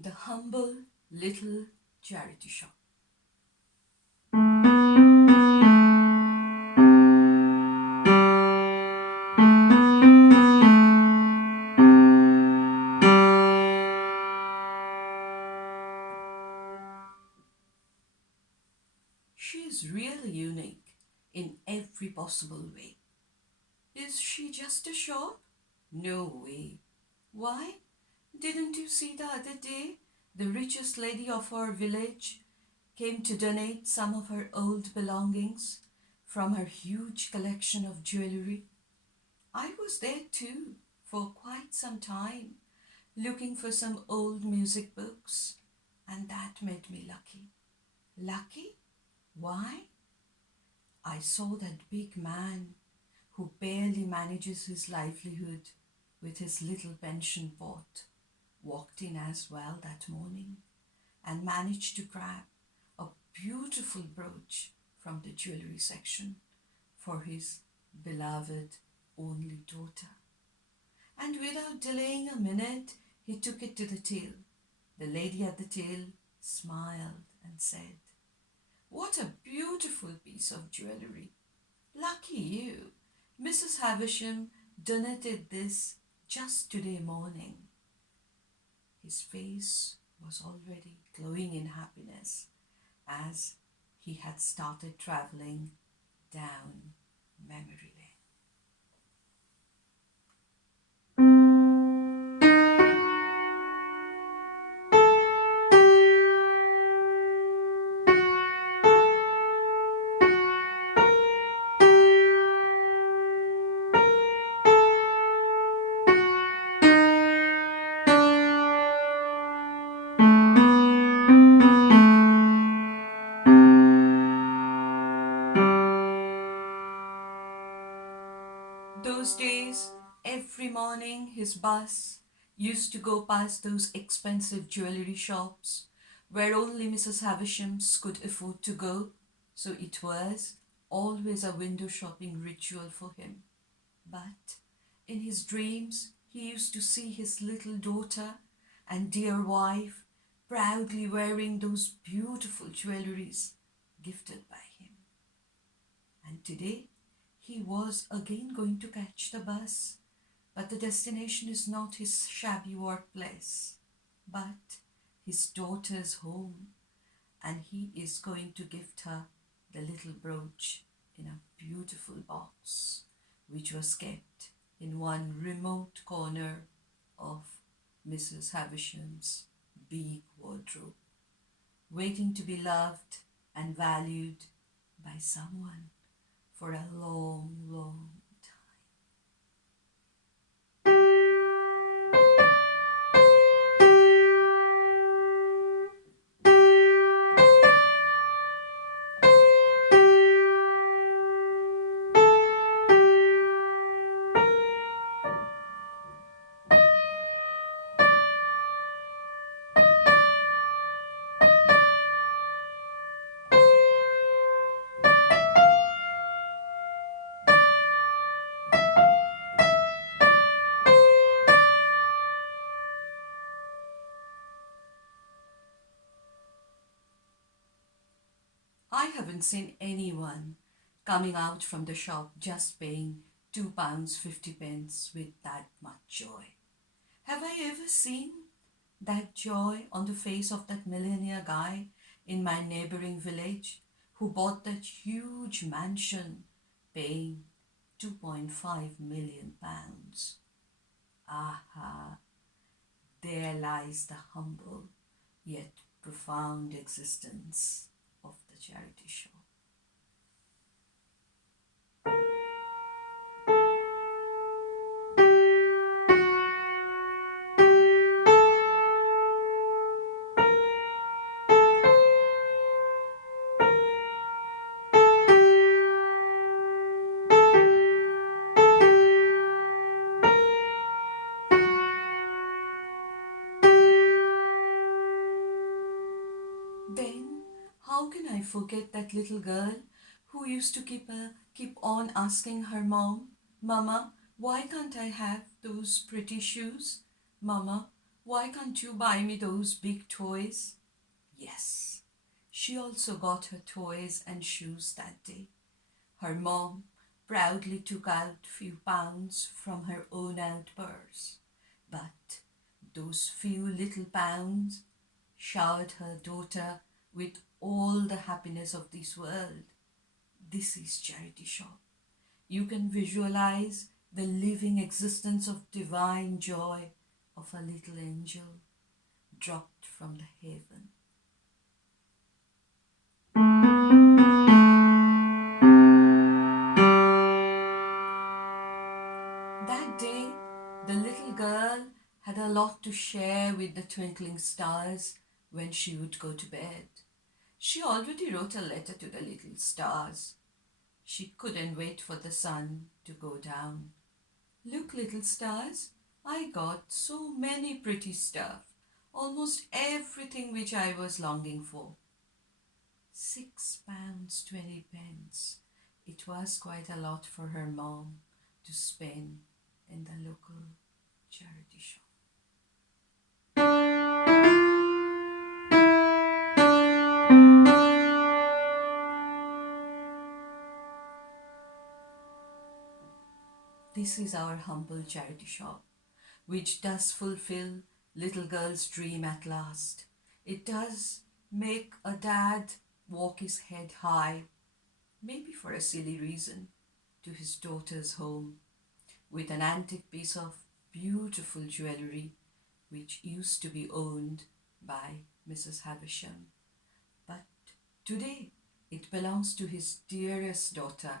The humble little charity shop. She is really unique in every possible way. Is she just a shop? No way. Why? Didn't you see the other day the richest lady of our village came to donate some of her old belongings from her huge collection of jewelry? I was there too for quite some time, looking for some old music books, and that made me lucky. Lucky? Why? I saw that big man who barely manages his livelihood with his little pension pot walked in as well that morning and managed to grab a beautiful brooch from the jewelry section for his beloved only daughter. And without delaying a minute, he took it to the till. The lady at the till smiled and said, "What a beautiful piece of jewelry! Lucky you! Mrs. Havisham donated this just today morning." His face was already glowing in happiness as he had started traveling down memory lane. Those days, every morning his bus used to go past those expensive jewelry shops where only Mrs. Havishams could afford to go, so it was always a window shopping ritual for him. But in his dreams, he used to see his little daughter and dear wife proudly wearing those beautiful jewelries gifted by him. And today, he was again going to catch the bus, but the destination is not his shabby workplace, but his daughter's home, and he is going to gift her the little brooch in a beautiful box, which was kept in one remote corner of Mrs. Havisham's big wardrobe, waiting to be loved and valued by someone for a long, long time. I haven't seen anyone coming out from the shop just paying £2.50 with that much joy. Have I ever seen that joy on the face of that millionaire guy in my neighboring village who bought that huge mansion paying £2.5 million? Aha, there lies the humble yet profound existence of the charity shop. Then, how can I forget that little girl who used to keep on asking her mom, "Mama, why can't I have those pretty shoes? Mama, Why can't you buy me those big toys? Yes, she also got her toys and shoes that day. Her mom proudly took out few pounds from her own out purse. But those few little pounds showered her daughter with all the happiness of this world. This is Charity Shop. You can visualize the living existence of divine joy of a little angel dropped from the heaven. That day, the little girl had a lot to share with the twinkling stars when she would go to bed. She already wrote a letter to the little stars. She couldn't wait for the sun to go down. Look, little stars, I got so many pretty stuff, almost everything which I was longing for. £6 20 pence. It was quite a lot for her mom to spend in the local charity shop. This is our humble charity shop, which does fulfill little girl's dream at last. It does make a dad walk his head high, maybe for a silly reason, to his daughter's home with an antique piece of beautiful jewellery which used to be owned by Mrs. Havisham. But today it belongs to his dearest daughter,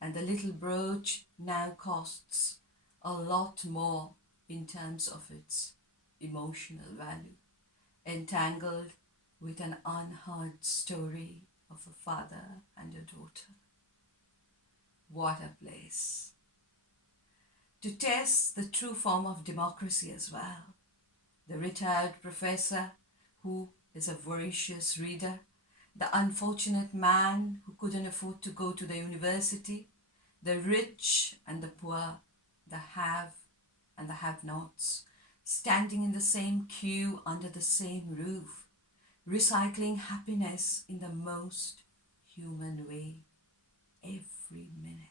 and the little brooch now costs a lot more in terms of its emotional value, entangled with an unheard story of a father and a daughter. What a place to test the true form of democracy as well. The retired professor who is a voracious reader, the unfortunate man who couldn't afford to go to the university, the rich and the poor, the have and the have-nots, standing in the same queue under the same roof, recycling happiness in the most human way every minute.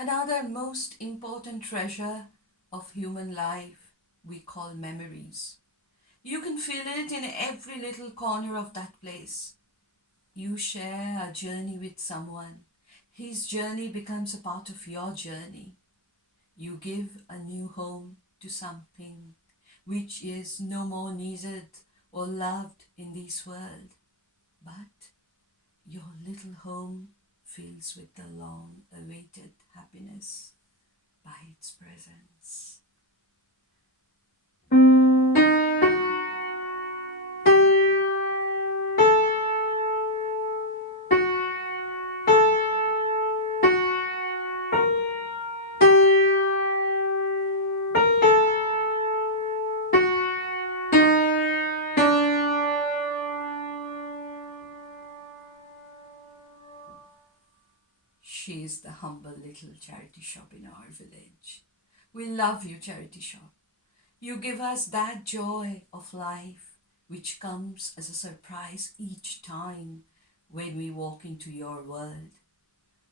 Another most important treasure of human life we call memories. You can feel it in every little corner of that place. You share a journey with someone. His journey becomes a part of your journey. You give a new home to something which is no more needed or loved in this world. But your little home fills with the long awaited happiness by its presence. She is the humble little charity shop in our village. We love you, charity shop. You give us that joy of life which comes as a surprise each time when we walk into your world.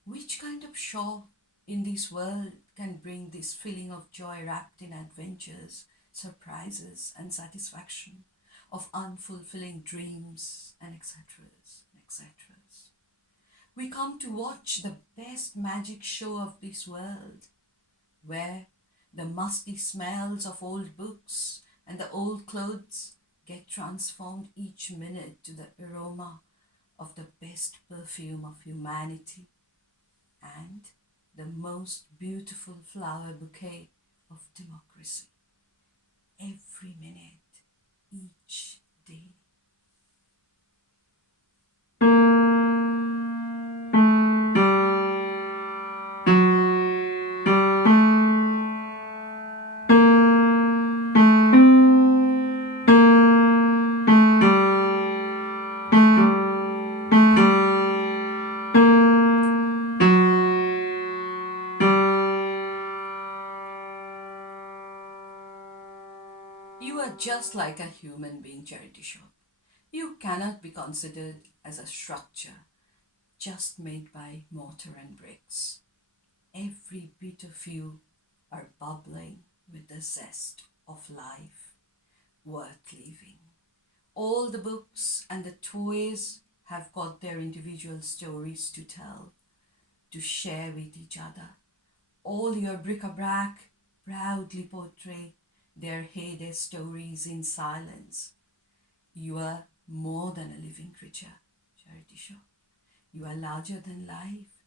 Which kind of shop in this world can bring this feeling of joy wrapped in adventures, surprises, and satisfaction, of unfulfilling dreams, and etc. etc. We come to watch the best magic show of this world, where the musty smells of old books and the old clothes get transformed each minute to the aroma of the best perfume of humanity. And the most beautiful flower bouquet of democracy. Every minute, each day. You are just like a human being, Charity Shop. You cannot be considered as a structure just made by mortar and bricks. Every bit of you are bubbling with the zest of life, worth living. All the books and the toys have got their individual stories to tell, to share with each other. All your bric-a-brac proudly portray their heyday stories in silence. You are more than a living creature, Charity Shaw. You are larger than life.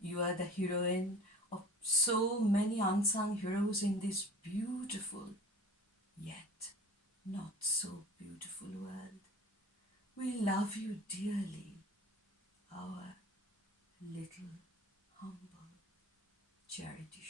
You are the heroine of so many unsung heroes in this beautiful, yet not so beautiful world. We love you dearly, our little humble Charity